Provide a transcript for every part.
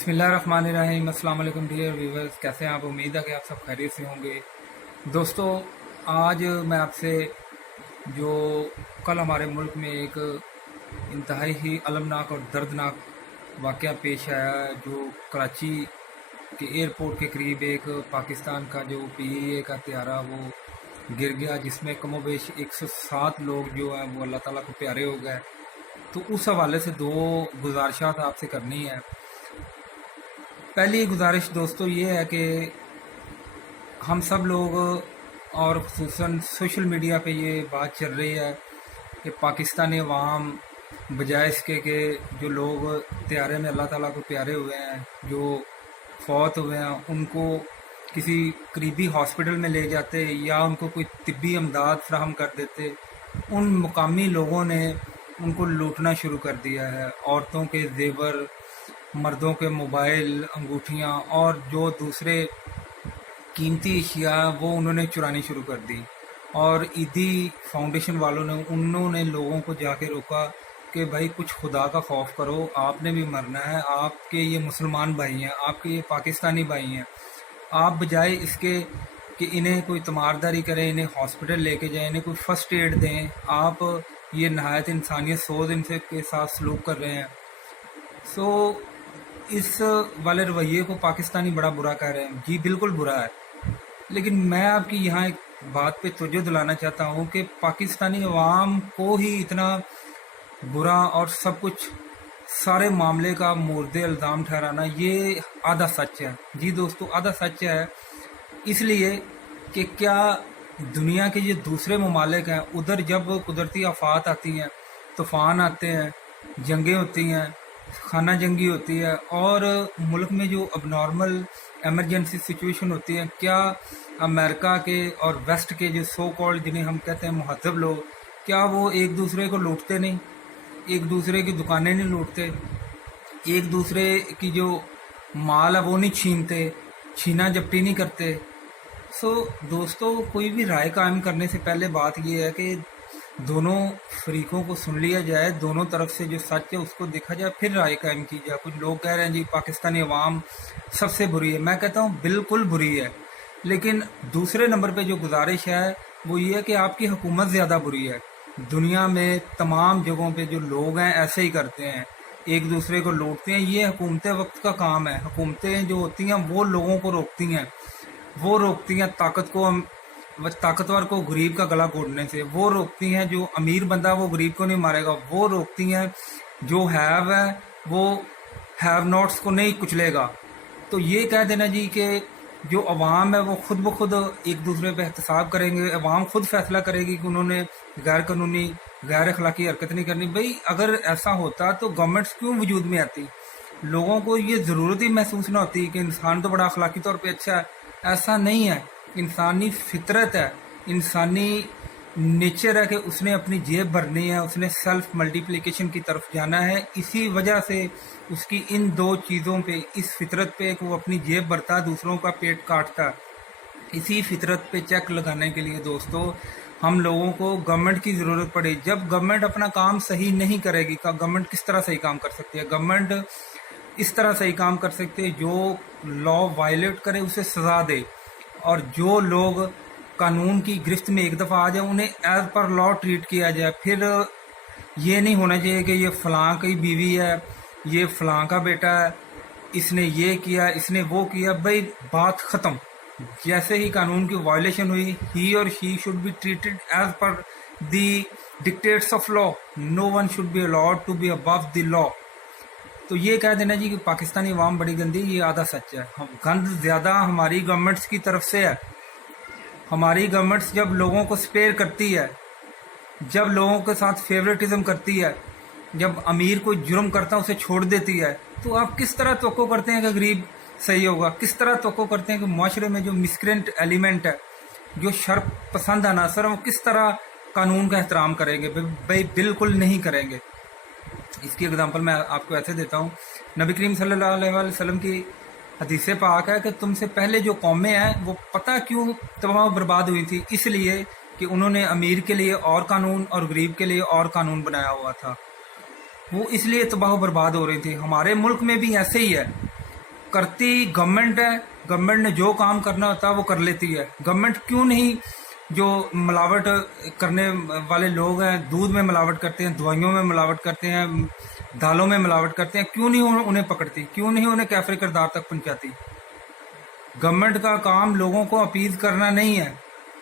बिस्मिल्लाहिर्रहमानिर्रहीम। अस्सलाम वालेकुम डियर व्यूवर्स, कैसे हैं आप? उम्मीद है कि आप सब खैरियत से होंगे। दोस्तों, आज मैं आपसे जो कल हमारे मुल्क में एक इंतहाई ही अलमनाक और दर्दनाक वाक़या पेश आया, जो कराची के एयरपोर्ट के करीब एक पाकिस्तान का जो PAA का त्यारा वो गिर गया, जिसमें कमोबेश 107 लोग जो हैं वो अल्लाह ताला को प्यारे हो गए। तो उस हवाले से दो गुजारिशात आपसे करनी है। पहली गुजारिश दोस्तों ये है कि हम सब लोग, और ख़ुसूसन सोशल मीडिया पे ये बात चल रही है कि पाकिस्तानी अवाम बजाय इसके कि जो लोग त्यारे में अल्लाह ताला को प्यारे हुए हैं, जो फौत हुए हैं, उनको किसी करीबी हॉस्पिटल में ले जाते या उनको कोई तिब्बी इमदाद फ्राहम कर देते, उन मुकामी लोगों ने उनको लूटना शुरू कर दिया है। औरतों के जेवर, मर्दों के मोबाइल, अंगूठियाँ और जो दूसरे कीमती अशिया वो उन्होंने चुरानी शुरू कर दी। और ईदी फाउंडेशन वालों ने उन्होंने लोगों को जाके रोका कि भाई कुछ खुदा का खौफ करो, आपने भी मरना है, आपके ये मुसलमान भाई हैं, आपके ये पाकिस्तानी भाई हैं। आप बजाय इसके कि इन्हें कोई तमारदारी करें, इन्हें हॉस्पिटल लेके जाएं, इन्हें कोई फ़र्स्ट एड दें, आप ये नहायत इंसानियत सोच इनसे के साथ सलूक कर रहे हैं। सो इस वाले रवैये को पाकिस्तानी बड़ा बुरा कह रहे हैं। जी बिल्कुल बुरा है, लेकिन मैं आपकी यहाँ एक बात पे तवज्जो दिलाना चाहता हूँ कि पाकिस्तानी अवाम को ही इतना बुरा और सब कुछ सारे मामले का मुर्द इल्ज़ाम ठहराना, ये आधा सच है। जी दोस्तों, आधा सच है, इसलिए कि क्या दुनिया के ये दूसरे ममालिक हैं, उधर जब कुदरती आफात आती हैं, तूफ़ान आते हैं, जंगें होती हैं, खाना जंगी होती है, और मुल्क में जो अबनॉर्मल एमरजेंसी सिचुएशन होती है, क्या अमेरिका के और वेस्ट के जो सो कॉल्ड, जिन्हें हम कहते हैं मुहज़्ज़ब लोग, क्या वो एक दूसरे को लूटते नहीं? एक दूसरे की दुकानें नहीं लूटते? एक दूसरे की जो माल है वो नहीं छीनते, छीना जब्ती नहीं करते? सो दोस्तों, कोई भी राय कायम करने से पहले बात यह है कि दोनों फरीकों को सुन लिया जाए, दोनों तरफ से जो सच है उसको देखा जाए, फिर राय कायम की जाए। कुछ लोग कह रहे हैं जी पाकिस्तानी अवाम सबसे बुरी है, मैं कहता हूँ बिल्कुल बुरी है, लेकिन दूसरे नंबर पे जो गुजारिश है वो ये है कि आपकी हुकूमत ज़्यादा बुरी है। दुनिया में तमाम जगहों पे जो लोग हैं ऐसे ही करते हैं, एक दूसरे को लूटते हैं। ये हुकूमतें वक्त का काम है। हुकूमतें जो होती हैं वो लोगों को रोकती हैं, वो रोकती हैं ताकतवर को गरीब का गला घोटने से, वो रोकती हैं जो अमीर बंदा वो गरीब को नहीं मारेगा, वो रोकती हैं जो हैव है वो हैव नॉट्स को नहीं कुचलेगा। तो ये कह देना जी कि जो अवाम है वो खुद ब खुद एक दूसरे पे एहतसाब करेंगे, अवाम खुद फैसला करेगी कि उन्होंने गैर कानूनी गैर अखलाकी हरकत नहीं करनी। भाई अगर ऐसा होता तो गवर्नमेंट्स क्यों वजूद में आती? लोगों को ये ज़रूरत ही महसूस ना होती कि इंसान तो बड़ा अखलाकी तौर पे अच्छा है। ऐसा नहीं है, इंसानी फितरत है, इंसानी नेचर है कि उसने अपनी जेब भरनी है, उसने सेल्फ मल्टीप्लिकेशन की तरफ जाना है। इसी वजह से उसकी इन दो चीज़ों पे, इस फितरत पे कि वो अपनी जेब भरता है, दूसरों का पेट काटता है, इसी फितरत पे चेक लगाने के लिए दोस्तों हम लोगों को गवर्नमेंट की ज़रूरत पड़े। जब गवर्नमेंट अपना काम सही नहीं करेगी, का गवर्नमेंट किस तरह सही काम कर सकती है? गवर्नमेंट इस तरह सही काम कर सकते हैं, जो लॉ वायलेट करे उसे सज़ा दे, और जो लोग कानून की गिरफ्त में एक दफ़ा आ जाए उन्हें एज पर लॉ ट्रीट किया जाए। फिर ये नहीं होना चाहिए कि ये फ़लाँ की बीवी है, ये फ़लाँ का बेटा है, इसने ये किया, इसने वो किया। भाई बात ख़त्म। जैसे ही कानून की वायलेशन हुई, ही और she should be treated as per the dictates of law. No one should be allowed to be above the law. तो ये कह देना जी कि पाकिस्तानी अवाम बड़ी गंदी, ये आधा सच है। हम गंद ज़्यादा हमारी गवर्नमेंट्स की तरफ से है। हमारी गवर्नमेंट्स जब लोगों को स्पेयर करती है, जब लोगों के साथ फेवरेटिज्म करती है, जब अमीर कोई जुर्म करता है उसे छोड़ देती है, तो आप किस तरह तवक्को करते हैं कि गरीब सही होगा? किस तरह तवक्को करते हैं कि माशरे में जो मिसक्रेंट एलिमेंट है, जो शर पसंद अनासर है, वो किस तरह कानून का एहतराम करेंगे? भाई बिल्कुल नहीं करेंगे। इसकी एग्जांपल मैं आपको ऐसे देता हूँ। नबी करीम सल्लल्लाहु अलैहि वसल्लम की हदीस पाक है कि तुमसे पहले जो कौमें हैं वो पता क्यों तबाह बर्बाद हुई थी? इसलिए कि उन्होंने अमीर के लिए और कानून और गरीब के लिए और कानून बनाया हुआ था। वो इसलिए तबाह बर्बाद हो रही थी। हमारे मुल्क में भी ऐसे ही है। करती गवर्नमेंट है। गवर्नमेंट ने जो काम करना होता है वो कर लेती है। गवर्नमेंट क्यों नहीं, जो मिलावट करने वाले लोग हैं, दूध में मिलावट करते हैं, दवाइयों में मिलावट करते हैं, दालों में मिलावट करते हैं, क्यों नहीं उन्हें पकड़ती, क्यों नहीं उन्हें कैफरे किरदार तक पहुंचाती? गवर्नमेंट का काम लोगों को अपील करना नहीं है।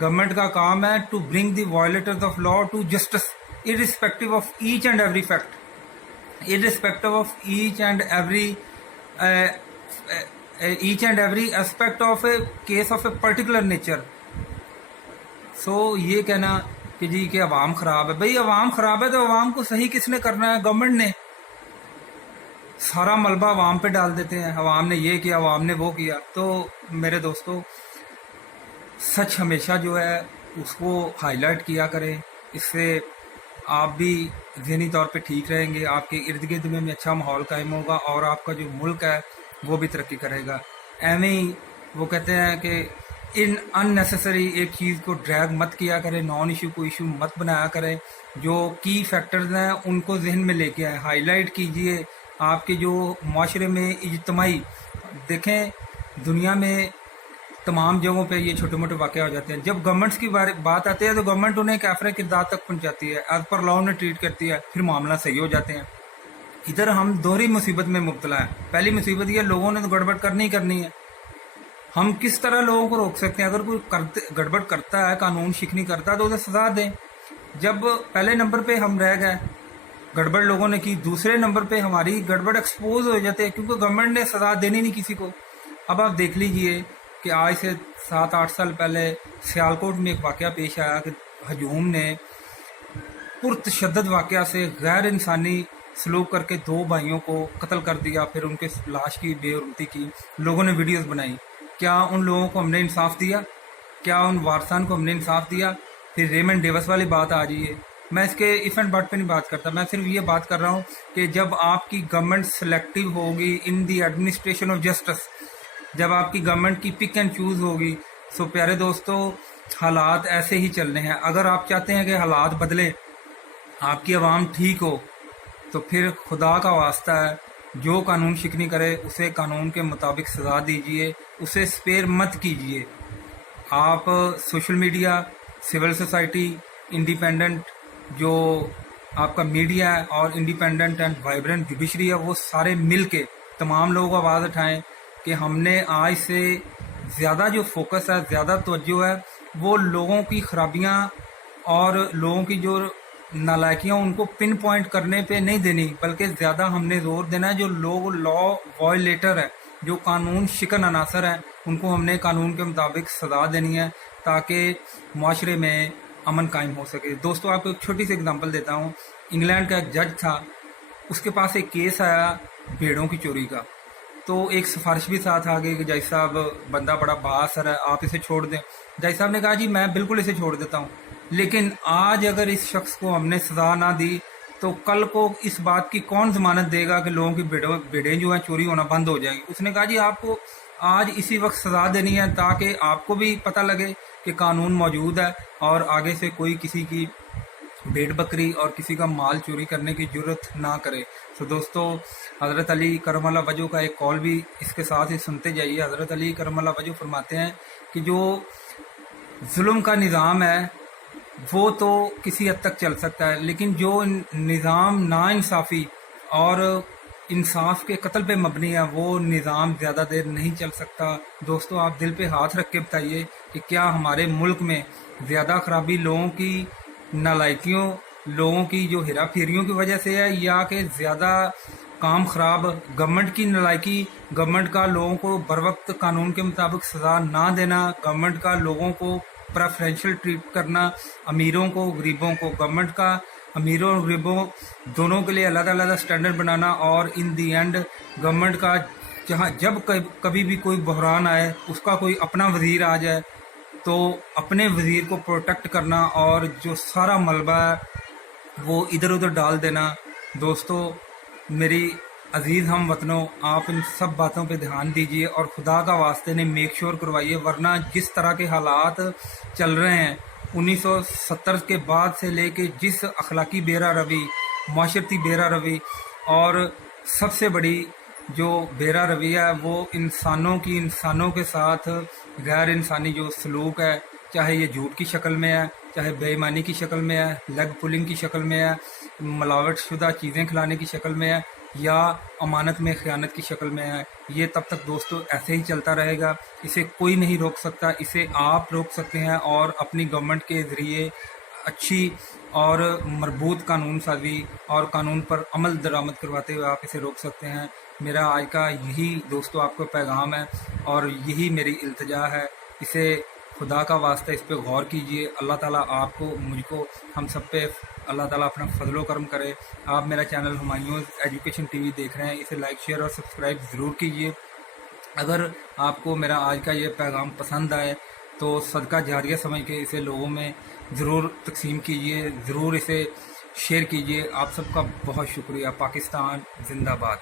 गवर्नमेंट का काम है to bring the violators of law to justice, irrespective of each and every fact, irrespective of each and every aspect of a case of a particular nature. So ये कहना कि जी कि अवाम ख़राब है, भाई अवाम ख़राब है तो अवाम को सही किसने करना है? गवर्नमेंट ने। सारा मलबा अवाम पे डाल देते हैं, अवाम ने ये किया, अवाम ने वो किया। तो मेरे दोस्तों, सच हमेशा जो है उसको हाईलाइट किया करें, इससे आप भी ज़हनी तौर पे ठीक रहेंगे, आपके इर्द गिर्द में अच्छा माहौल कायम होगा और आपका जो मुल्क है वो भी तरक्की करेगा। एवं ही वो कहते हैं कि इन अननेसेसरी एक चीज़ को ड्रैग मत किया करें, नॉन इशू को इशू मत बनाया करें। जो की फैक्टर्स हैं उनको जहन में लेके आए, हाईलाइट कीजिए। आपके जो माशरे में इज्तमाई, देखें दुनिया में तमाम जगहों पे ये छोटे मोटे वाक़े हो जाते हैं। जब गवर्नमेंट्स की बात आती है तो गवर्नमेंट उन्हें कैफरे किरदार तक पहुंचाती है, एज पर लॉ में ट्रीट करती है, फिर मामला सही हो जाते हैं। इधर हम दोहरी मुसीबत में मुब्तला हैं। पहली मुसीबत ये, लोगों ने तो गड़बड़ करनी ही करनी है। हम किस तरह लोगों को रोक सकते हैं? अगर कोई गड़बड़ करता है, कानून शिकनी करता है, तो उसे सजा दें। जब पहले नंबर पे हम रह गए, गड़बड़ लोगों ने की, दूसरे नंबर पे हमारी गड़बड़ एक्सपोज हो जाते हैं क्योंकि गवर्नमेंट ने सजा देनी नहीं किसी को। अब आप देख लीजिए कि आज से 7-8 साल पहले सियालकोट में एक वाक़या पेश आया कि हजूम ने पुरतशद्दद वाक़या से गैर इंसानी सलूक करके 2 भाइयों को कत्ल कर दिया, फिर उनके लाश की बेरुमती की, लोगों ने वीडियोस बनाई। क्या उन लोगों को हमने इंसाफ दिया? क्या उन वारसान को हमने इंसाफ दिया? फिर रेमंड डेविस वाली बात आ रही है। मैं इसके इफ एंड बट पे नहीं बात करता, मैं सिर्फ ये बात कर रहा हूँ कि जब आपकी गवर्नमेंट सेलेक्टिव होगी इन दी एडमिनिस्ट्रेशन ऑफ जस्टिस, जब आपकी गवर्नमेंट की पिक एंड चूज़ होगी, सो प्यारे दोस्तों हालात ऐसे ही चलने हैं। अगर आप चाहते हैं कि हालात बदले, आपकी आवाम ठीक हो, तो फिर खुदा का वास्ता है, जो कानून शिकनी करे उसे कानून के मुताबिक सजा दीजिए, उसे स्पेयर मत कीजिए। आप social media, civil society, independent जो आपका मीडिया है और इंडिपेंडेंट एंड वाइब्रेंट जुडिशरी है, वो सारे मिल के तमाम लोग आवाज़ उठाएं कि हमने आज से ज़्यादा जो फोकस है, ज़्यादा तवज्जो है, वो लोगों की खराबियां और लोगों की जो नालायकियां उनको पिन पॉइंट करने पे नहीं देनी, बल्कि ज़्यादा हमने जोर देना है जो लोग लॉ वायलेटर है, जो कानून शिकन अनासर हैं, उनको हमने कानून के मुताबिक सजा देनी है ताकि माशरे में अमन कायम हो सके। दोस्तों आपको एक छोटी सी एग्जांपल देता हूँ। इंग्लैंड का एक जज था, उसके पास एक केस आया भेड़ों की चोरी का। तो एक सिफारिश भी साथ आ गई कि जज साहब बंदा बड़ा बासर है, आप इसे छोड़ दें। जज साहब ने कहा जी मैं बिल्कुल इसे छोड़ देता हूँ, लेकिन आज अगर इस शख्स को हमने सजा ना दी तो कल को इस बात की कौन जमानत देगा कि लोगों की भेड़ें जो हैं चोरी होना बंद हो जाएंगी। उसने कहा जी आपको आज इसी वक्त सजा देनी है ताकि आपको भी पता लगे कि कानून मौजूद है और आगे से कोई किसी की भेड़ बकरी और किसी का माल चोरी करने की जरूरत ना करे। तो दोस्तों हज़रत अली करमल्ला वजह का एक कॉल भी इसके साथ ही सुनते जाइए। हज़रत अली करमल्ला वजह फरमाते हैं कि जो जुल्म का निज़ाम है वो तो किसी हद तक चल सकता है, लेकिन जो निज़ाम नाइंसाफ़ी और इंसाफ के कत्ल पे मबनी है वो निज़ाम ज़्यादा देर नहीं चल सकता। दोस्तों आप दिल पे हाथ रख के बताइए कि क्या हमारे मुल्क में ज़्यादा खराबी लोगों की नालायकियों, लोगों की जो हेरा फेरियों की वजह से है, या कि ज़्यादा काम ख़राब गवर्नमेंट की नालायकी, गवर्नमेंट का लोगों को बर वक्त कानून के मुताबिक सज़ा ना देना, गवर्नमेंट का लोगों को प्रेफरेंशियल ट्रीट करना, अमीरों को गरीबों को, गवर्नमेंट का अमीरों और गरीबों दोनों के लिए अलग अलग स्टैंडर्ड बनाना, और इन दी एंड गवर्नमेंट का जब कभी भी कोई बहरान आए, उसका कोई अपना वजीर आ जाए तो अपने वजीर को प्रोटेक्ट करना और जो सारा मलबा है वो इधर उधर डाल देना। दोस्तों मेरी अजीज़ हम वतनों, आप इन सब बातों पे ध्यान दीजिए और खुदा का वास्ते ने मेक श्योर करवाइए, वरना जिस तरह के हालात चल रहे हैं 1970 के बाद से लेके जिस अखलाकी बेरा रवि, माशरती बेरा रवि और सबसे बड़ी जो बेरा रवैया है वो इंसानों के साथ गैर इंसानी जो सलूक है, चाहे ये झूठ की शक्ल में है, चाहे बेईमानी की शक्ल में है, लेग पुलिंग की शक्ल में है, मिलावट शुदा चीज़ें खिलाने की शक्ल में है, या अमानत में ख़यानत की शक्ल में है, ये तब तक दोस्तों ऐसे ही चलता रहेगा। इसे कोई नहीं रोक सकता, इसे आप रोक सकते हैं और अपनी गवर्नमेंट के ज़रिए अच्छी और मजबूत कानून साजी और कानून पर अमल दरामद करवाते हुए आप इसे रोक सकते हैं। मेरा आज का यही दोस्तों आपको पैगाम है और यही मेरी इल्तिजा है। इसे खुदा का वास्ता इस पे गौर कीजिए। अल्लाह ताला आपको, मुझको, हम सब पे अल्लाह ताला अपना फजलो करम करे। आप मेरा चैनल हुमायूंस एजुकेशन टीवी देख रहे हैं, इसे लाइक शेयर और सब्सक्राइब ज़रूर कीजिए। अगर आपको मेरा आज का ये पैगाम पसंद आए तो सदका जारिया समझ के इसे लोगों में ज़रूर तकसीम कीजिए, ज़रूर इसे शेयर कीजिए। आप सबका बहुत शुक्रिया। पाकिस्तान जिंदाबाद।